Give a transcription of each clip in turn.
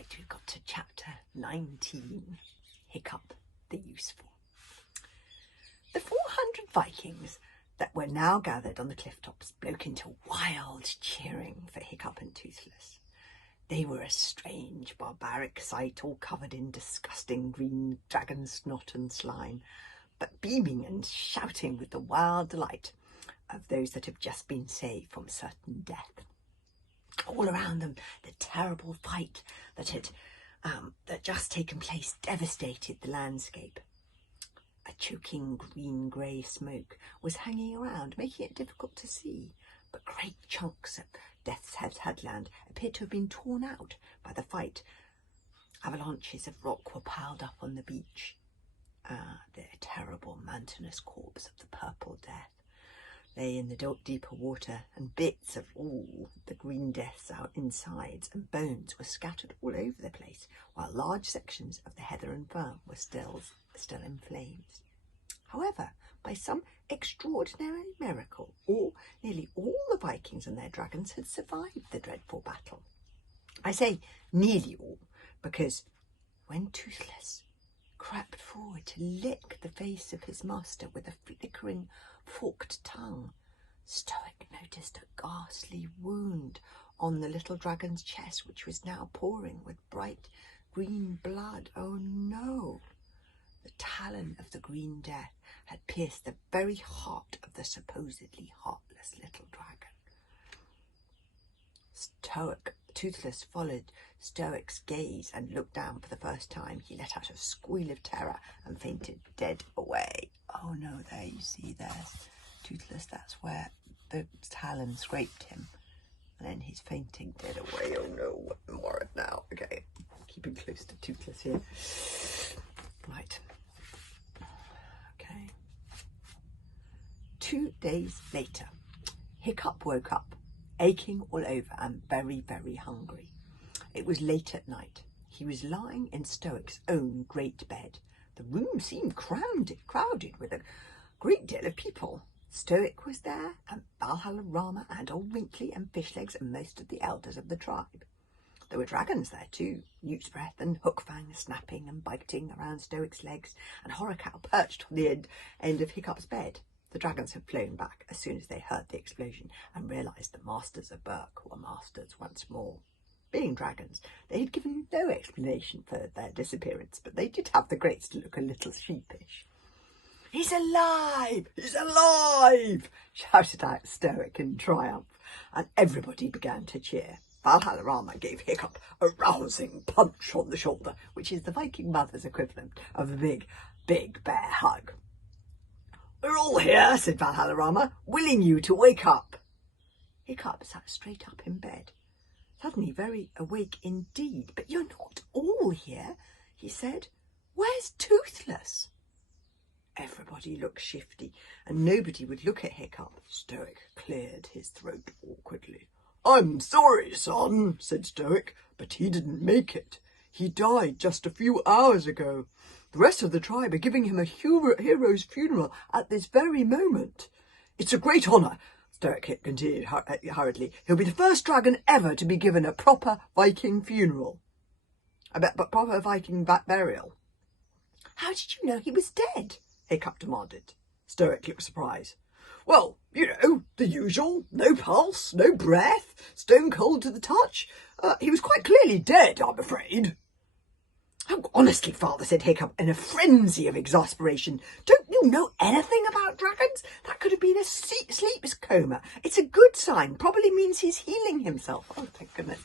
Right, we've got to chapter 19, Hiccup the Useful. The 400 Vikings that were now gathered on the cliff tops broke into wild cheering for Hiccup and Toothless. They were a strange, barbaric sight, all covered in disgusting green dragon snot and slime, but beaming and shouting with the wild delight of those that have just been saved from certain death. All around them, the terrible fight that had just taken place devastated the landscape. A choking green-grey smoke was hanging around, making it difficult to see, but great chunks of Death's Headland appeared to have been torn out by the fight. Avalanches of rock were piled up on the beach. The terrible mountainous corpse of the purple death lay in the deeper water, and bits of all the green death's out insides and bones were scattered all over the place, while large sections of the heather and fern were still in flames. However, by some extraordinary miracle, nearly all the Vikings and their dragons had survived the dreadful battle. I say nearly all, because when Toothless crept forward to lick the face of his master with a flickering forked tongue, Stoic noticed a ghastly wound on the little dragon's chest, which was now pouring with bright green blood. Oh no! The talon of the green death had pierced the very heart of the supposedly heartless little dragon. Toothless followed Stoic's gaze and looked down for the first time. He let out a squeal of terror and fainted dead away. Oh no, there you see, there's Toothless. That's where the talon scraped him. And then he's fainting dead away. Oh no, what am I worried now? Okay, keeping close to Toothless here. Right. Okay. 2 days later, Hiccup woke up, aching all over and very, very hungry. It was late at night. He was lying in Stoic's own great bed. The room seemed crowded with a great deal of people. Stoic was there, and Valhalla and Old Wrinkly and Fishlegs and most of the elders of the tribe. There were dragons there too, Newt's Breath and Hookfang snapping and biting around Stoic's legs, and Horrorcow perched on the end of Hiccup's bed. The dragons had flown back as soon as they heard the explosion and realised the masters of Burke were masters once more. Being dragons, they had given no explanation for their disappearance, but they did have the grace to look a little sheepish. "He's alive! He's alive!" shouted out Stoic in triumph, and everybody began to cheer. Valhalla gave Hiccup a rousing punch on the shoulder, which is the Viking mother's equivalent of a big, big bear hug. "We're all here," said Valhalla, "willing you to wake up." Hiccup sat straight up in bed, suddenly very awake indeed. "But you're not all here," he said. "Where's Toothless?" Everybody looked shifty, and nobody would look at Hiccup. Stoic cleared his throat awkwardly. "I'm sorry, son," said Stoic, "but he didn't make it. He died just a few hours ago. The rest of the tribe are giving him a hero's funeral at this very moment. It's a great honour," Stoic continued hurriedly. "He'll be the first dragon ever to be given a proper Viking funeral. But proper Viking burial." "How did you know he was dead?" Hiccup demanded. Stoic looked surprised. "Well, you know, the usual. No pulse, no breath, stone cold to the touch. He was quite clearly dead, I'm afraid." "Oh, honestly, Father," said Hiccup in a frenzy of exasperation. "Don't you know anything about dragons? That could have been a sleep coma. It's a good sign. Probably means he's healing himself." Oh, thank goodness.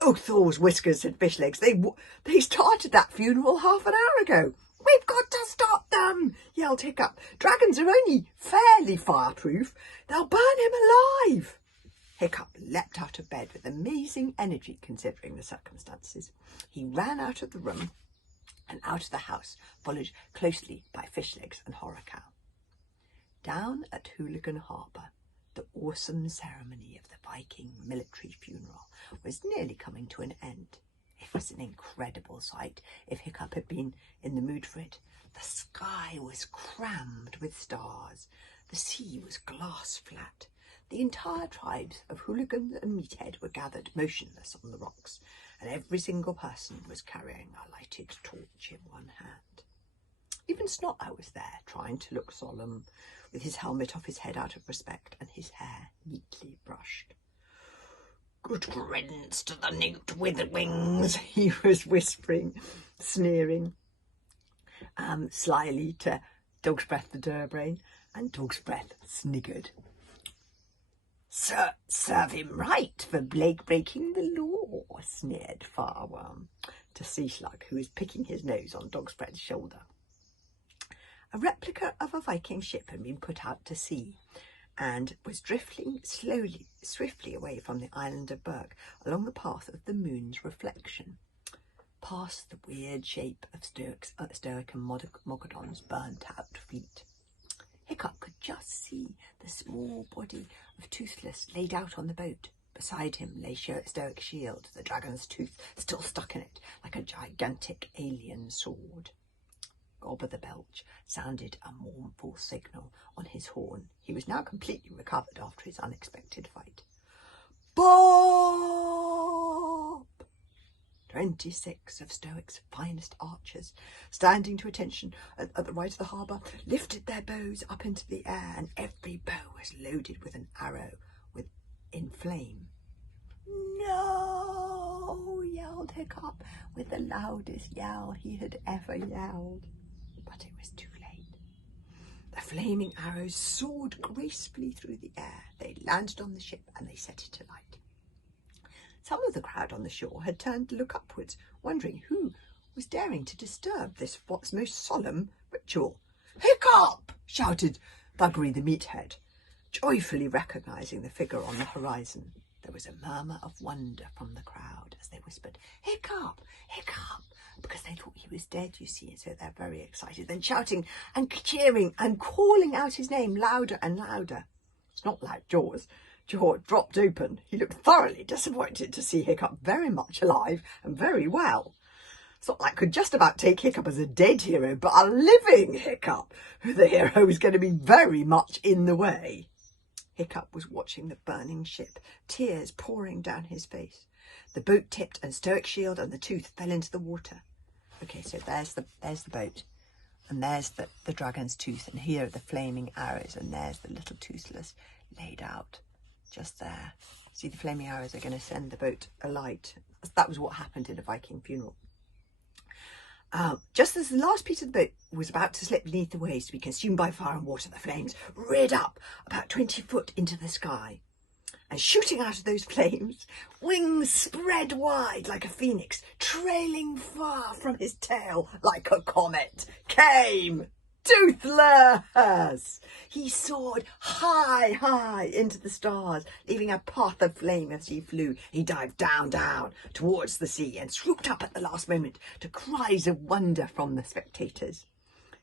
"Oh, Thor's whiskers," said Fishlegs. They started that funeral half an hour ago." "We've got to stop them," yelled Hiccup. "Dragons are only fairly fireproof. They'll burn him alive." Hiccup leapt out of bed with amazing energy considering the circumstances. He ran out of the room and out of the house, followed closely by Fishlegs and Horrorcow. Down at Hooligan Harbour, the awesome ceremony of the Viking military funeral was nearly coming to an end. It was an incredible sight if Hiccup had been in the mood for it. The sky was crammed with stars. The sea was glass flat. The entire tribes of Hooligans and Meathead were gathered motionless on the rocks, and every single person was carrying a lighted torch in one hand. Even Snot-Eye was there, trying to look solemn, with his helmet off his head out of respect and his hair neatly brushed. "Good riddance to the newt with wings," he was whispering, sneering slyly to Dog's Breath the Durbrain, and Dog's Breath sniggered. Serve him right for breaking the law," sneered Fireworm to Seaslug, who was picking his nose on Dog's Breath's shoulder. A replica of a Viking ship had been put out to sea and was drifting swiftly away from the island of Berg along the path of the moon's reflection, past the weird shape of Stoic and Mogadon's burnt-out fleet. Hiccup could just see the small body of Toothless laid out on the boat. Beside him lay Stoic's shield, the dragon's tooth still stuck in it like a gigantic alien sword. Gobber the Belch sounded a mournful signal on his horn. He was now completely recovered after his unexpected fight. Bop! 26 of Stoic's finest archers, standing to attention at the right of the harbour, lifted their bows up into the air, and every bow was loaded with an arrow in flame. "No!" yelled Hiccup, with the loudest yell he had ever yelled. But it was too late. The flaming arrows soared gracefully through the air. They landed on the ship and they set it alight. Some of the crowd on the shore had turned to look upwards, wondering who was daring to disturb this what's most solemn ritual. "Hiccup!" shouted Thuggery the Meathead, joyfully recognising the figure on the horizon. There was a murmur of wonder from the crowd as they whispered, "Hiccup! Hiccup!" because they thought he was dead, you see, and so they're very excited, then shouting and cheering and calling out his name louder and louder. It's not like Jaw's jaw dropped open. He looked thoroughly disappointed to see Hiccup very much alive and very well. Snot-Eye could just about take Hiccup as a dead hero, but a living Hiccup, the hero was going to be very much in the way. Hiccup was watching the burning ship, tears pouring down his face. The boat tipped and Stoic's shield and the tooth fell into the water. Okay, so there's the boat, and there's the dragon's tooth, and here are the flaming arrows, and there's the little Toothless laid out just there. See, the flaming arrows are going to send the boat alight. That was what happened in a Viking funeral. Just as the last piece of the boat was about to slip beneath the waves to be consumed by fire and water, the flames reared up about 20 foot into the sky. And shooting out of those flames, wings spread wide like a phoenix, trailing far from his tail like a comet, came Toothless. He soared high into the stars, leaving a path of flame as he flew. He dived down towards the sea and swooped up at the last moment to cries of wonder from the spectators.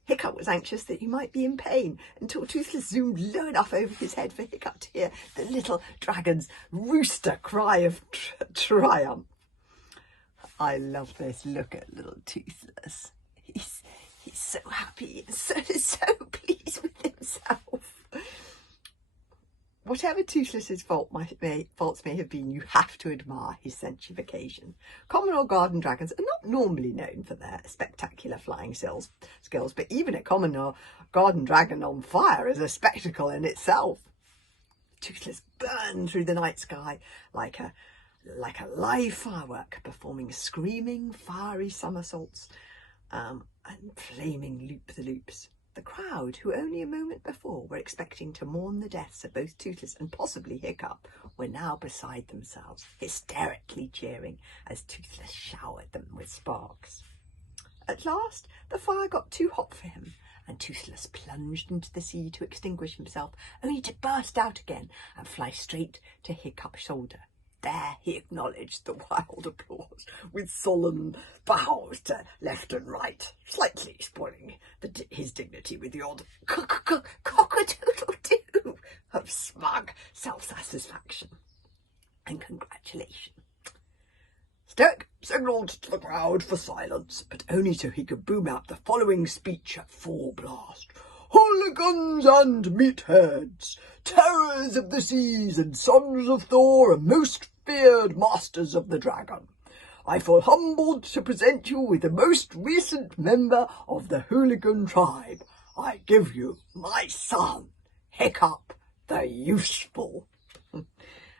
Hiccup was anxious that he might be in pain until Toothless zoomed low enough over his head for Hiccup to hear the little dragon's rooster cry of triumph. I love this. Look at little Toothless. He's so happy and so pleased with himself. Whatever Toothless's faults may have been, you have to admire his sense of occasion. Common or garden dragons are not normally known for their spectacular flying skills, but even a common or garden dragon on fire is a spectacle in itself. Toothless burned through the night sky like a live firework, performing screaming, fiery somersaults and flaming loop-the-loops. The crowd, who only a moment before were expecting to mourn the deaths of both Toothless and possibly Hiccup, were now beside themselves, hysterically cheering as Toothless showered them with sparks. At last, the fire got too hot for him, and Toothless plunged into the sea to extinguish himself, only to burst out again and fly straight to Hiccup's shoulder. There he acknowledged the wild applause with solemn bows to left and right, slightly spoiling his dignity with the odd cock-a-doodle-doo of smug self-satisfaction and congratulation. Stoic signalled to the crowd for silence, but only so he could boom out the following speech at full blast. "Hooligans and meatheads, terrors of the seas and sons of Thor and most feared masters of the dragon, I feel humbled to present you with the most recent member of the hooligan tribe. I give you my son, Hiccup the Useful."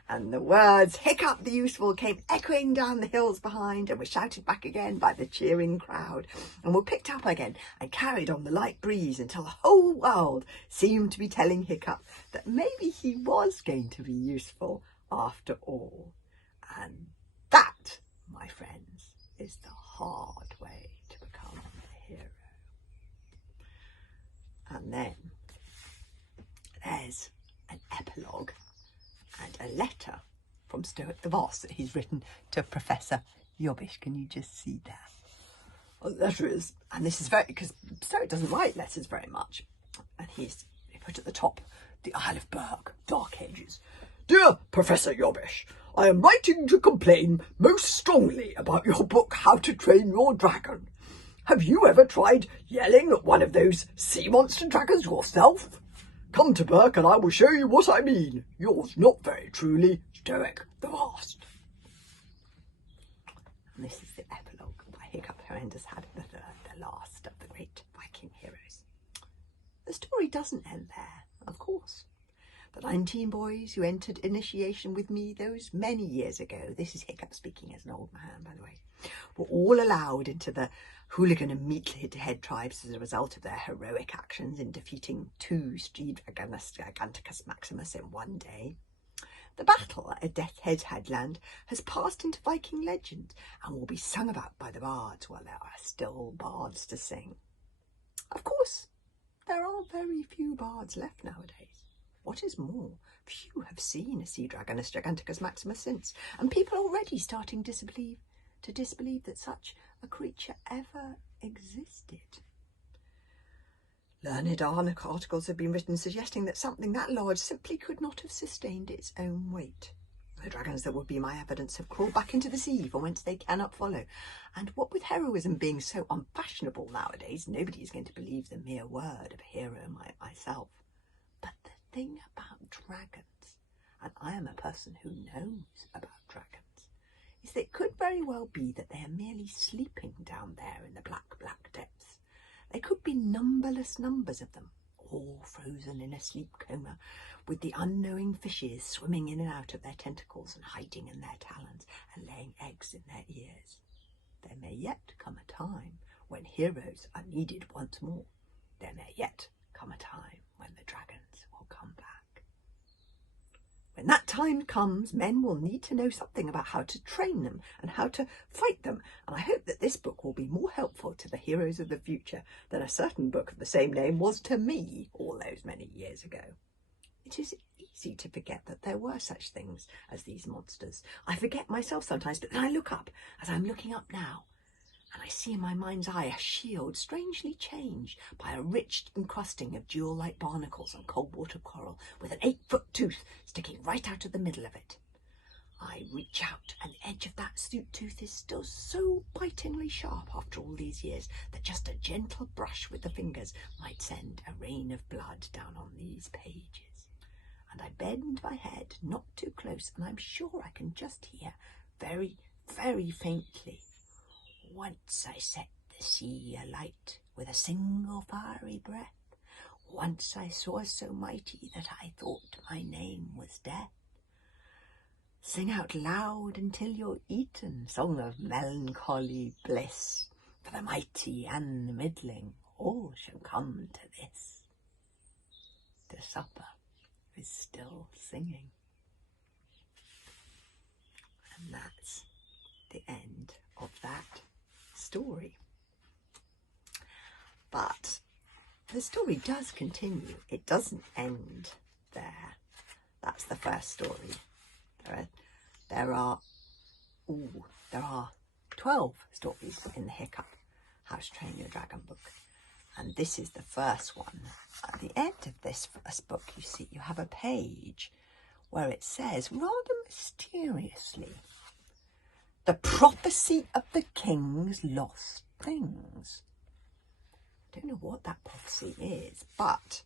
And the words "Hiccup the Useful" came echoing down the hills behind and were shouted back again by the cheering crowd, and were picked up again and carried on the light breeze until the whole world seemed to be telling Hiccup that maybe he was going to be useful after all. And that, my friends, is the hard way to become a hero. And then there's an epilogue and a letter from Stoic the Boss that he's written to Professor Yobbish. Can you just see that? Well, the letter is, and this is very, because Stoic doesn't write letters very much, and he put at the top, "The Isle of Berg, Dark Ages. Dear Professor Yobbish, I am writing to complain most strongly about your book, How to Train Your Dragon. Have you ever tried yelling at one of those sea monster dragons yourself? Come to Berk and I will show you what I mean. Yours not very truly, Stoic the Vast." And this is the epilogue by Hiccup Horrendous Had the Third, the last of the great Viking heroes. The story doesn't end there, of course. The 19 boys who entered initiation with me those many years ago, this is Hiccup speaking as an old man, by the way, were all allowed into the hooligan and meathead tribes as a result of their heroic actions in defeating 2 Giganticus Maximus in one day. The battle at Death's Headland has passed into Viking legend and will be sung about by the bards while there are still bards to sing. Of course, there are very few bards left nowadays. What is more, few have seen a sea dragon as Giganticus Maximus since, and people are already starting to disbelieve that such a creature ever existed. Learned articles have been written suggesting that something that large simply could not have sustained its own weight. The dragons that would be my evidence have crawled back into the sea from whence they cannot follow, and what with heroism being so unfashionable nowadays, nobody is going to believe the mere word of a hero like myself. But the thing about dragons, and I am a person who knows about dragons, is that it could very well be that they are merely sleeping down there in the black, black depths. There could be numberless numbers of them, all frozen in a sleep coma, with the unknowing fishes swimming in and out of their tentacles and hiding in their talons and laying eggs in their ears. There may yet come a time when heroes are needed once more. There may yet come a time when the dragons will come back. When that time comes, men will need to know something about how to train them and how to fight them, and I hope that this book will be more helpful to the heroes of the future than a certain book of the same name was to me all those many years ago. It is easy to forget that there were such things as these monsters. I forget myself sometimes, but then I look up, as I'm looking up now, and I see in my mind's eye a shield strangely changed by a rich encrusting of jewel-like barnacles and cold-water coral, with an 8-foot tooth sticking right out of the middle of it. I reach out, and the edge of that tooth is still so bitingly sharp after all these years that just a gentle brush with the fingers might send a rain of blood down on these pages. And I bend my head not too close, and I'm sure I can just hear very, very faintly, "Once I set the sea alight with a single fiery breath. Once I saw so mighty that I thought my name was death. Sing out loud until you're eaten, song of melancholy bliss. For the mighty and the middling, all shall come to this. The supper is still singing." And that's the end of that story. But the story does continue. It doesn't end there. That's the first story. There are 12 stories in the Hiccup How to Train Your Dragon book, and this is the first one. At the end of this first book, you see you have a page where it says, rather mysteriously, "The prophecy of the king's lost things." I don't know what that prophecy is, but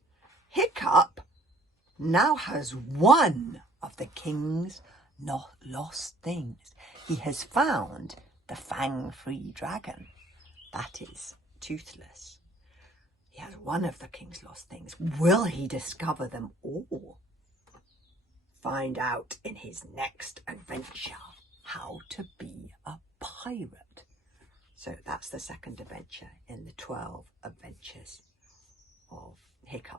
Hiccup now has one of the king's not lost things. He has found the fang-free dragon. That is Toothless. He has one of the king's lost things. Will he discover them all? Find out in his next adventure, How to Be a Pirate. So that's the second adventure in the 12 adventures of Hiccup